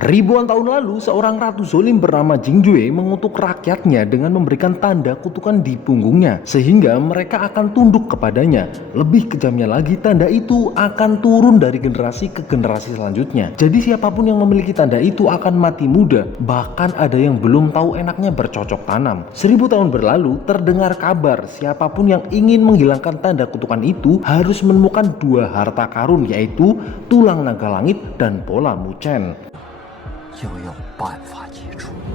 Ribuan tahun lalu, seorang ratu zalim bernama Jingjue mengutuk rakyatnya dengan memberikan tanda kutukan di punggungnya, sehingga mereka akan tunduk kepadanya. Lebih kejamnya lagi, tanda itu akan turun dari generasi ke generasi selanjutnya. Jadi siapapun yang memiliki tanda itu akan mati muda, bahkan ada yang belum tahu enaknya bercocok tanam. 1000 tahun berlalu, terdengar kabar siapapun yang ingin menghilangkan tanda kutukan itu harus menemukan 2 harta karun, yaitu tulang naga langit dan bola mucen.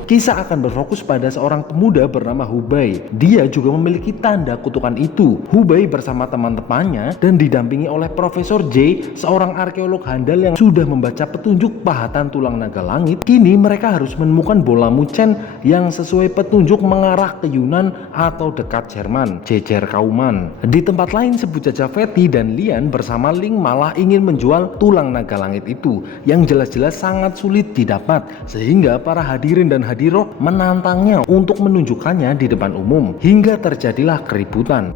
Kisah akan berfokus pada seorang pemuda bernama Hubei. Dia juga memiliki tanda kutukan itu. Hubei bersama teman-temannya dan didampingi oleh Profesor J, seorang arkeolog handal yang sudah membaca petunjuk pahatan tulang naga langit. Kini mereka harus menemukan bola mucen yang sesuai petunjuk mengarah ke Yunan atau dekat Jerman, jejer Kauman. Di tempat lain, sebujajah Fatty dan Lian bersama Ling malah ingin menjual tulang naga langit itu yang jelas-jelas sangat sulit didapat, sehingga para hadirin dan hadiroh menantangnya untuk menunjukkannya di depan umum, hingga terjadilah keributan.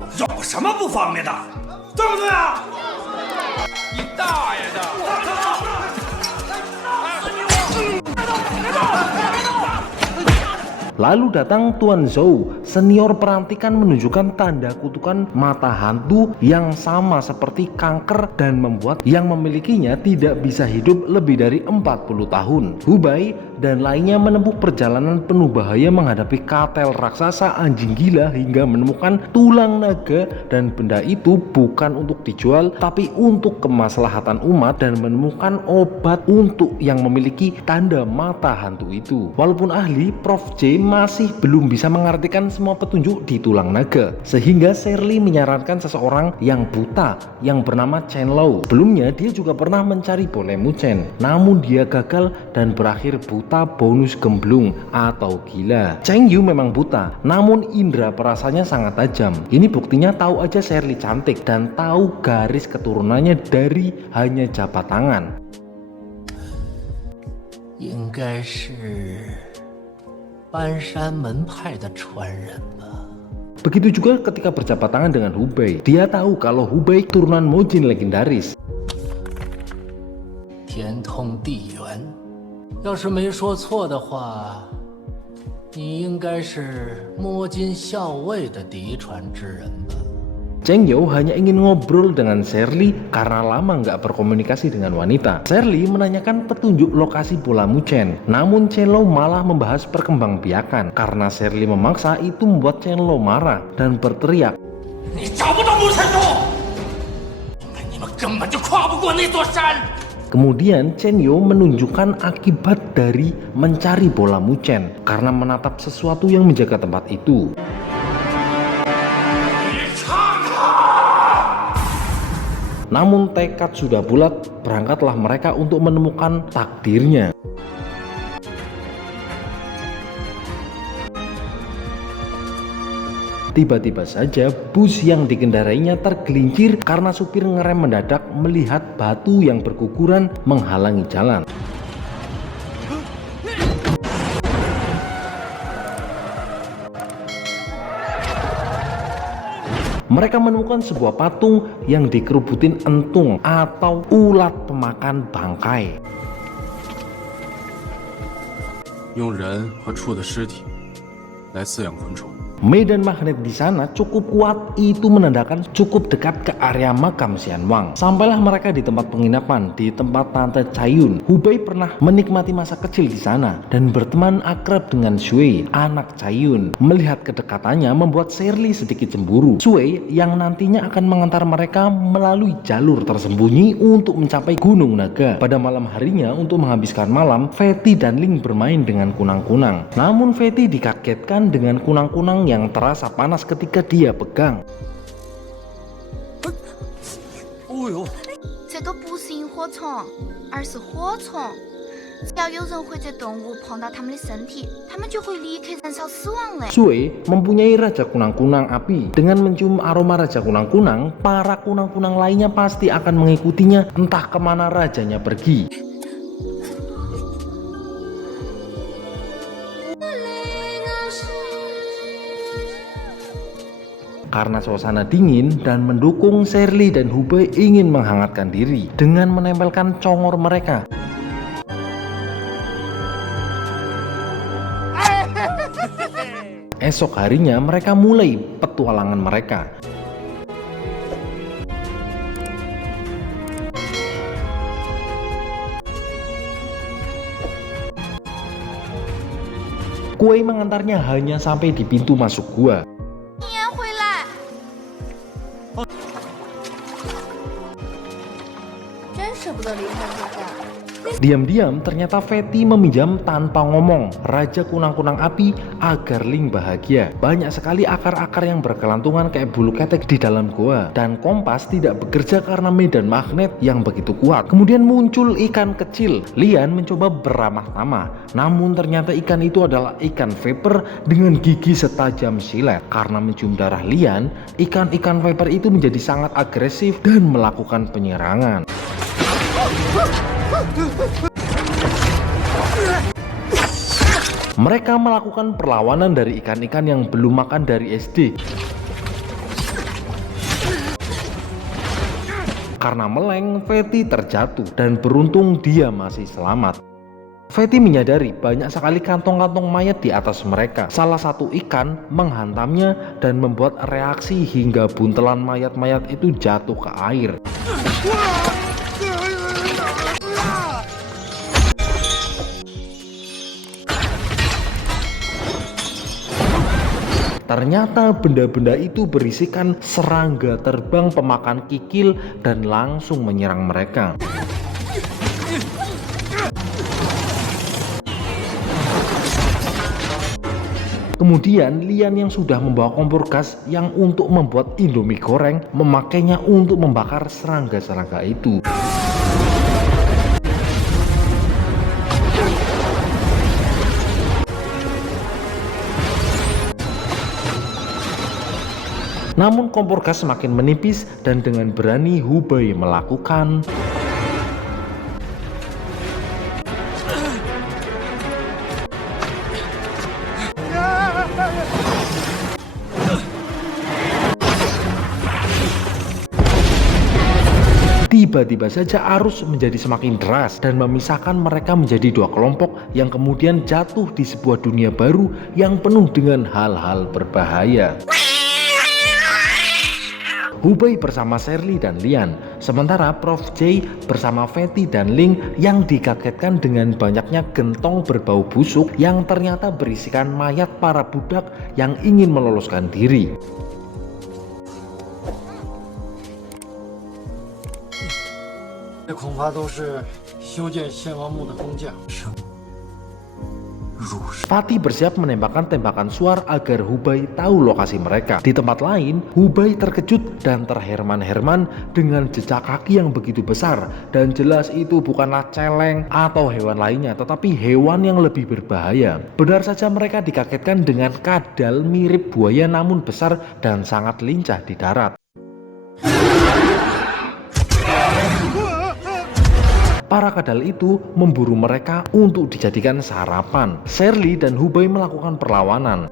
Lalu datang Tuan Zhou, senior perantikan, menunjukkan tanda kutukan mata hantu yang sama seperti kanker dan membuat yang memilikinya tidak bisa hidup lebih dari 40 tahun. Hubei dan lainnya menempuh perjalanan penuh bahaya menghadapi kartel raksasa anjing gila hingga menemukan tulang naga, dan benda itu bukan untuk dijual tapi untuk kemaslahatan umat, dan menemukan obat untuk yang memiliki tanda mata hantu itu. Walaupun ahli, Prof J masih belum bisa mengartikan semua petunjuk di tulang naga, sehingga Shirley menyarankan seseorang yang buta yang bernama Chen Lao. Sebelumnya dia juga pernah mencari bola mucen, namun dia gagal dan berakhir buta bonus gemblung atau gila. Cheng Yu memang buta, namun indera perasanya sangat tajam. Ini buktinya tahu aja Shirley cantik dan tahu garis keturunannya dari hanya jabat tangan. Begitu juga ketika berjabat tangan dengan Hubei. Dia tahu kalau Hubei turunan Mojin legendaris. Cheng Yu hanya ingin ngobrol dengan Shirley karena lama nggak berkomunikasi dengan wanita. Shirley menanyakan petunjuk lokasi bola mucen, namun Chen Lo malah membahas perkembangbiakan. Karena Shirley memaksa, itu membuat Chen Lo marah dan berteriak, Kemudian Chen Yu menunjukkan akibat dari mencari bola mucen karena menatap sesuatu yang menjaga tempat itu. Namun tekad sudah bulat, berangkatlah mereka untuk menemukan takdirnya. Tiba-tiba saja bus yang dikendarainya tergelincir karena supir ngerem mendadak melihat batu yang berguguran menghalangi jalan. Mereka menemukan sebuah patung yang dikerubutin entung atau ulat pemakan bangkai. Medan magnet di sana cukup kuat, itu menandakan cukup dekat ke area makam Xian Wang. Sampailah mereka di tempat penginapan, di tempat Tante Cayun. Hubei pernah menikmati masa kecil di sana dan berteman akrab dengan Shui, anak Cayun. Melihat kedekatannya membuat Shirley sedikit cemburu. Shui yang nantinya akan mengantar mereka melalui jalur tersembunyi untuk mencapai Gunung Naga. Pada malam harinya, untuk menghabiskan malam, Fatty dan Ling bermain dengan kunang-kunang. Namun Fatty dikagetkan dengan kunang-kunang yang terasa panas ketika dia pegang. 这都不是萤火虫，而是火虫。只要有人或者动物碰到它们的身体，它们就会立刻燃烧死亡嘞。 Shui mempunyai raja kunang-kunang api. Dengan mencium aroma raja kunang-kunang, para kunang-kunang lainnya pasti akan mengikutinya entah kemana rajanya pergi. Karena suasana dingin dan mendukung, Shirley dan Hubei ingin menghangatkan diri dengan menempelkan congor mereka. Esok harinya mereka mulai petualangan mereka. Kuei mengantarnya hanya sampai di pintu masuk gua. 你也回来。真舍不得离开这个。 Diam-diam ternyata Fatty meminjam tanpa ngomong Raja Kunang-Kunang Api agar Ling bahagia. Banyak sekali akar-akar yang berkelantungan kayak bulu ketek di dalam goa. Dan kompas tidak bekerja karena medan magnet yang begitu kuat. Kemudian muncul ikan kecil. Lian mencoba beramah tamah. Namun ternyata ikan itu adalah ikan viper dengan gigi setajam silet. Karena mencium darah Lian, ikan-ikan viper itu menjadi sangat agresif dan melakukan penyerangan. Mereka melakukan perlawanan dari ikan-ikan yang belum makan dari SD. Karena meleng, Fatty terjatuh dan beruntung dia masih selamat. Fatty menyadari banyak sekali kantong-kantong mayat di atas mereka. Salah satu ikan menghantamnya dan membuat reaksi hingga buntelan mayat-mayat itu jatuh ke air. Ternyata benda-benda itu berisikan serangga terbang pemakan kikil dan langsung menyerang mereka. Kemudian Lian yang sudah membawa kompor gas yang untuk membuat Indomie goreng memakainya untuk membakar serangga-serangga itu. Namun kompor gas semakin menipis dan dengan berani Hubei melakukan tiba-tiba saja arus menjadi semakin deras dan memisahkan mereka menjadi dua kelompok yang kemudian jatuh di sebuah dunia baru yang penuh dengan hal-hal berbahaya. Hubei bersama Shirley dan Lian, sementara Prof J bersama Fatty dan Ling yang dikagetkan dengan banyaknya gentong berbau busuk yang ternyata berisikan mayat para budak yang ingin meloloskan diri. 这恐怕都是修建献王墓的工匠。 Fatty bersiap menembakkan tembakan suar agar Hubei tahu lokasi mereka. Di tempat lain, Hubei terkejut dan terherman-herman dengan jejak kaki yang begitu besar. Dan jelas itu bukanlah celeng atau hewan lainnya, tetapi hewan yang lebih berbahaya. Benar saja mereka dikagetkan dengan kadal mirip buaya namun besar dan sangat lincah di darat. Para kadal itu memburu mereka untuk dijadikan sarapan. Shirley dan Hubei melakukan perlawanan.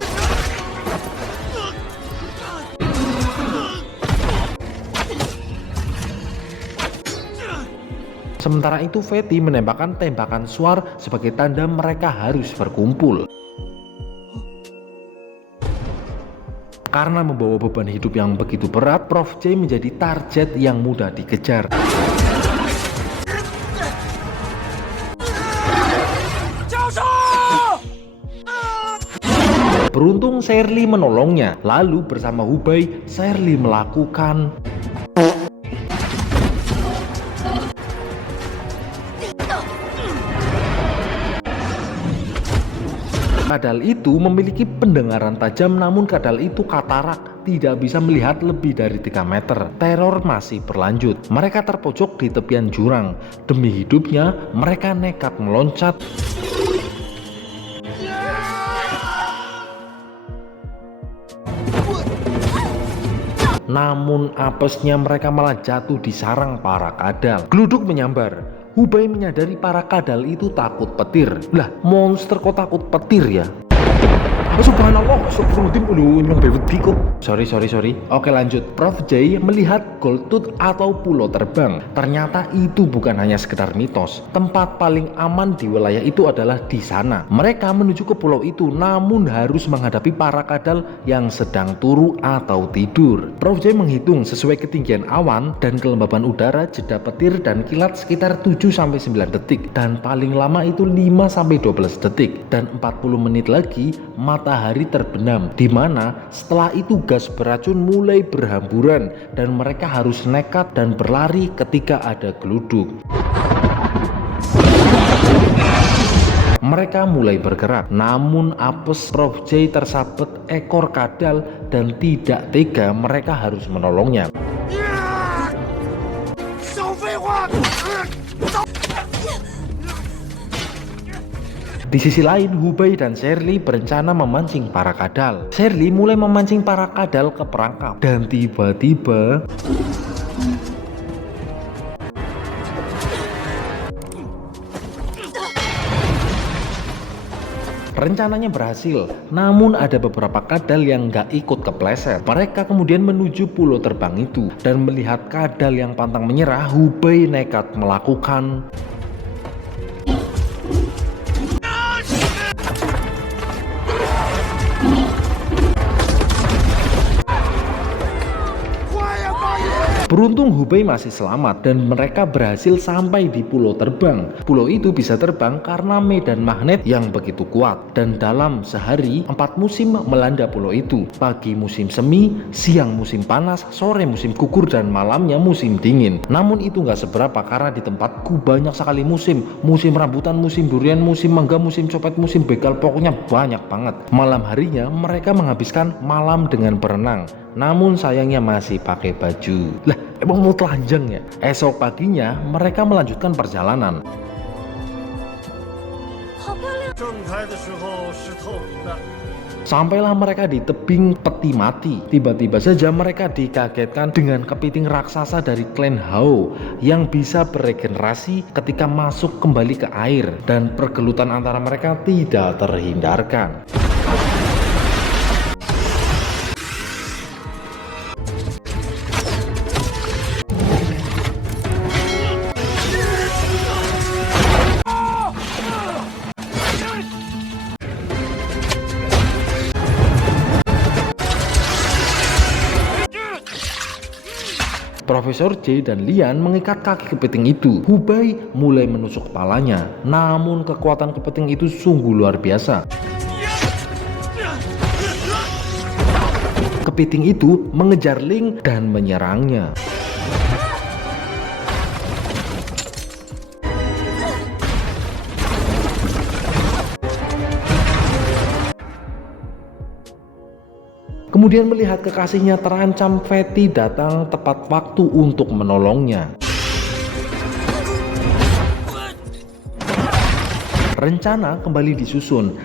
Sementara itu Fatty menembakkan tembakan suar sebagai tanda mereka harus berkumpul. Karena membawa beban hidup yang begitu berat, Prof J menjadi target yang mudah dikejar. Beruntung Shirley menolongnya. Lalu bersama Hubei, Shirley melakukan kadal itu memiliki pendengaran tajam, namun kadal itu katarak, tidak bisa melihat lebih dari 3 meter. Teror masih berlanjut. Mereka terpojok di tepian jurang. Demi hidupnya, mereka nekat meloncat. Namun apesnya mereka malah jatuh di sarang para kadal. Gluduk menyambar. Hubei menyadari para kadal itu takut petir. Lah, monster kok takut petir ya? Subhanallah, astagfirullahaladzim, nyong bewedi kok. Sorry. Oke lanjut. Prof J melihat Goltut atau pulau terbang. Ternyata itu bukan hanya sekedar mitos. Tempat paling aman di wilayah itu adalah di sana. Mereka menuju ke pulau itu, namun harus menghadapi para kadal yang sedang turu atau tidur. Prof J menghitung sesuai ketinggian awan dan kelembaban udara, jeda petir dan kilat sekitar 7-9 detik, dan paling lama itu 5-12 detik, dan 40 menit lagi matahari terbenam, di mana setelah itu gas beracun mulai berhamburan dan mereka harus nekat dan berlari ketika ada geluduk. Mereka mulai bergerak, namun apes Prof J tersabet ekor kadal dan tidak tega, mereka harus menolongnya. Di sisi lain, Hubei dan Shirley berencana memancing para kadal. Shirley mulai memancing para kadal ke perangkap, dan tiba-tiba rencananya berhasil, namun ada beberapa kadal yang gak ikut kepleset. Mereka kemudian menuju pulau terbang itu, dan melihat kadal yang pantang menyerah, Hubei nekat melakukan Beruntung Hubei masih selamat dan mereka berhasil sampai di pulau terbang. Pulau itu bisa terbang karena medan magnet yang begitu kuat, dan dalam sehari 4 musim melanda pulau itu. Pagi musim semi, siang musim panas, sore musim gugur, dan malamnya musim dingin. Namun itu nggak seberapa karena di tempatku banyak sekali musim. Musim rambutan, musim durian, musim mangga, musim copet, musim begal, pokoknya banyak banget. Malam harinya mereka menghabiskan malam dengan berenang. Namun sayangnya masih pakai baju. Lah, emang mau telanjang ya? Esok paginya mereka melanjutkan perjalanan. Sampailah mereka di tebing peti mati. Tiba-tiba saja mereka dikagetkan dengan kepiting raksasa dari klan Hao yang bisa beregenerasi ketika masuk kembali ke air, dan pergelutan antara mereka tidak terhindarkan. Profesor J dan Lian mengikat kaki kepiting itu. Hubei mulai menusuk kepalanya, namun kekuatan kepiting itu sungguh luar biasa. Kepiting itu mengejar Ling dan menyerangnya. Kemudian melihat kekasihnya terancam, Fatty datang tepat waktu untuk menolongnya. Rencana kembali disusun.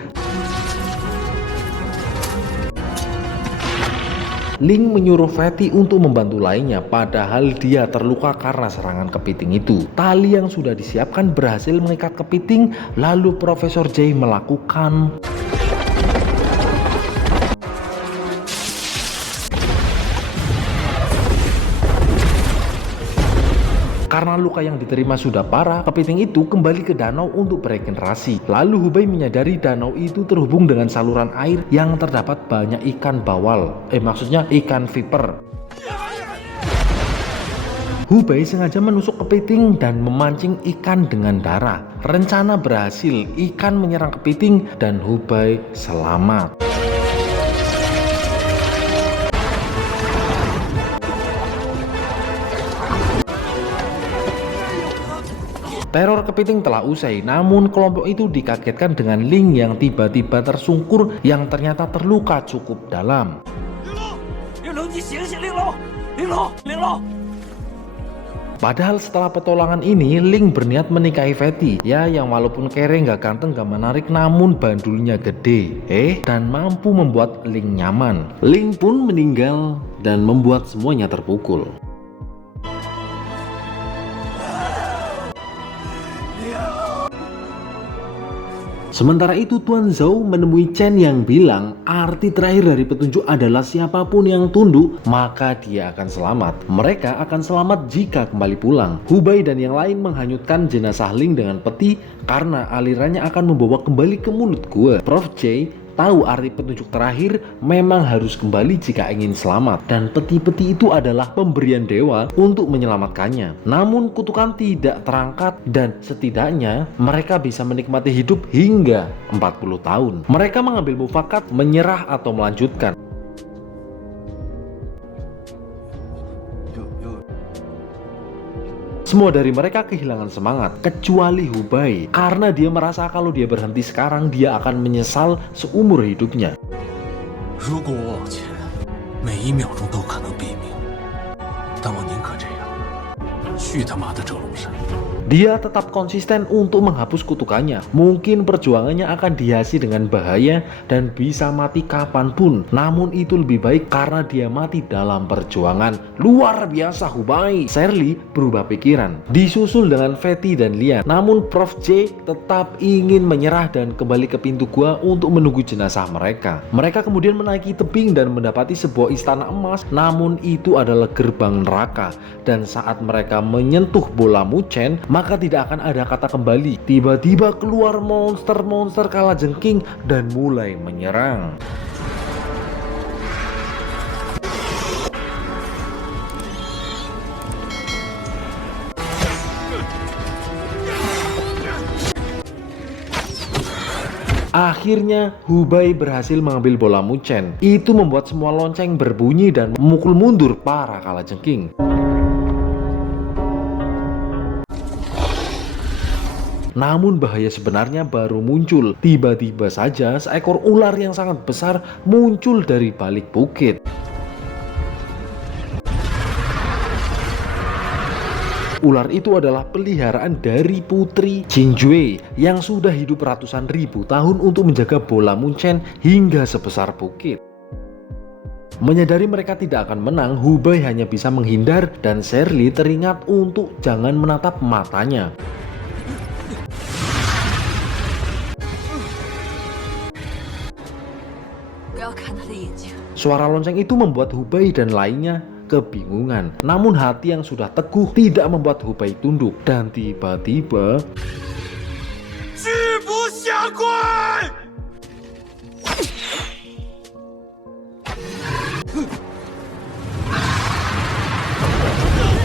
Ling menyuruh Fatty untuk membantu lainnya, padahal dia terluka karena serangan kepiting itu. Tali yang sudah disiapkan berhasil mengikat kepiting, lalu Profesor J melakukan karena luka yang diterima sudah parah. Kepiting itu kembali ke danau untuk beregenerasi. Lalu Hubei menyadari danau itu terhubung dengan saluran air yang terdapat banyak ikan bawal. Maksudnya ikan viper. Hubei sengaja menusuk kepiting dan memancing ikan dengan darah. Rencana berhasil, ikan menyerang kepiting dan Hubei selamat. Teror kepiting telah usai, namun kelompok itu dikagetkan dengan Ling yang tiba-tiba tersungkur yang ternyata terluka cukup dalam. Padahal setelah petualangan ini, Ling berniat menikahi Fatty, ya yang walaupun kere nggak ganteng nggak menarik, namun bandulnya gede, dan mampu membuat Ling nyaman. Ling pun meninggal dan membuat semuanya terpukul. Sementara itu Tuan Zhou menemui Chen yang bilang arti terakhir dari petunjuk adalah siapapun yang tunduk maka dia akan selamat. Mereka akan selamat jika kembali pulang. Hubei dan yang lain menghanyutkan jenazah Ling dengan peti karena alirannya akan membawa kembali ke mulut gua. Prof J tahu arti petunjuk terakhir memang harus kembali jika ingin selamat, dan peti-peti itu adalah pemberian dewa untuk menyelamatkannya. Namun kutukan tidak terangkat dan setidaknya mereka bisa menikmati hidup hingga 40 tahun. Mereka mengambil mufakat menyerah atau melanjutkan. Semua dari mereka kehilangan semangat, kecuali Hubei, karena dia merasa kalau dia berhenti sekarang, dia akan menyesal seumur hidupnya. 如果我往前，每一秒钟都可能毙命，但我宁可这样，去他妈的这龙山！ Dia tetap konsisten untuk menghapus kutukannya. Mungkin perjuangannya akan dihiasi dengan bahaya dan bisa mati kapanpun. Namun itu lebih baik karena dia mati dalam perjuangan. Luar biasa Hubei. Shirley berubah pikiran. Disusul dengan Fatty dan Lian. Namun Prof J tetap ingin menyerah dan kembali ke pintu gua untuk menunggu jenazah mereka. Mereka kemudian menaiki tebing dan mendapati sebuah istana emas. Namun itu adalah gerbang neraka. Dan saat mereka menyentuh bola Muchen, maka tidak akan ada kata kembali. Tiba-tiba keluar monster-monster kalajengking dan mulai menyerang. Akhirnya Hubei berhasil mengambil bola Muchen. Itu membuat semua lonceng berbunyi dan memukul mundur para kalajengking. Namun bahaya sebenarnya baru muncul. Tiba-tiba saja seekor ular yang sangat besar muncul dari balik bukit. Ular itu adalah peliharaan dari putri Jingjue yang sudah hidup ratusan ribu tahun untuk menjaga bola Muchen hingga sebesar bukit. Menyadari mereka tidak akan menang, Hubei hanya bisa menghindar dan Shirley teringat untuk jangan menatap matanya. Suara lonceng itu membuat Hubei dan lainnya kebingungan. Namun hati yang sudah teguh tidak membuat Hubei tunduk. Dan tiba-tiba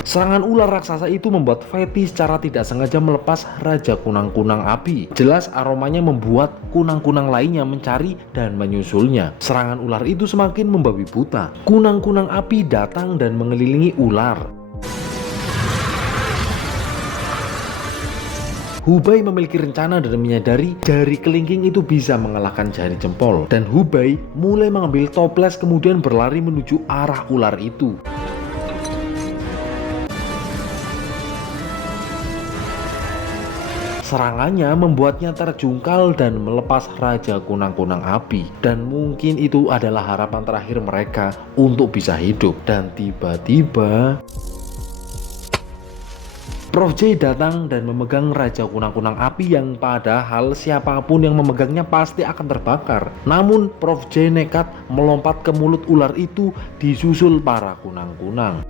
serangan ular raksasa itu membuat Fatty secara tidak sengaja melepas Raja Kunang-Kunang Api. Jelas aromanya membuat kunang-kunang lainnya mencari dan menyusulnya. Serangan ular itu semakin membabi buta. Kunang-kunang api datang dan mengelilingi ular. Hubei memiliki rencana dan menyadari jari kelingking itu bisa mengalahkan jari jempol. Dan Hubei mulai mengambil toples kemudian berlari menuju arah ular itu. Serangannya membuatnya terjungkal dan melepas Raja Kunang-Kunang Api. Dan mungkin itu adalah harapan terakhir mereka untuk bisa hidup. Dan tiba-tiba Prof J datang dan memegang Raja Kunang-Kunang Api yang padahal siapapun yang memegangnya pasti akan terbakar. Namun Prof J nekat melompat ke mulut ular itu disusul para kunang-kunang.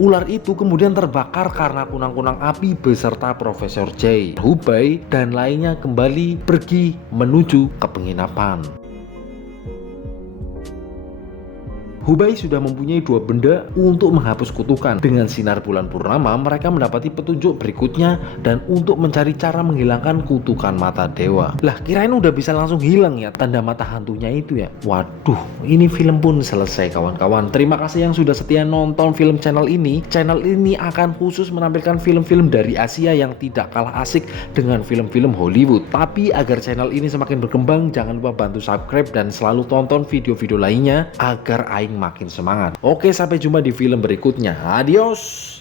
Ular itu kemudian terbakar karena kunang-kunang api beserta Profesor J. Hubei dan lainnya kembali pergi menuju ke penginapan. Hubei sudah mempunyai dua benda untuk menghapus kutukan. Dengan sinar bulan purnama, mereka mendapati petunjuk berikutnya dan untuk mencari cara menghilangkan kutukan mata dewa. Lah, kirain udah bisa langsung hilang ya tanda mata hantunya itu ya. Waduh, ini film pun selesai kawan-kawan. Terima kasih yang sudah setia nonton film channel ini. Channel ini akan khusus menampilkan film-film dari Asia yang tidak kalah asik dengan film-film Hollywood. Tapi agar channel ini semakin berkembang, jangan lupa bantu subscribe dan selalu tonton video-video lainnya agar aing makin semangat. Oke, sampai jumpa di film berikutnya. Adios.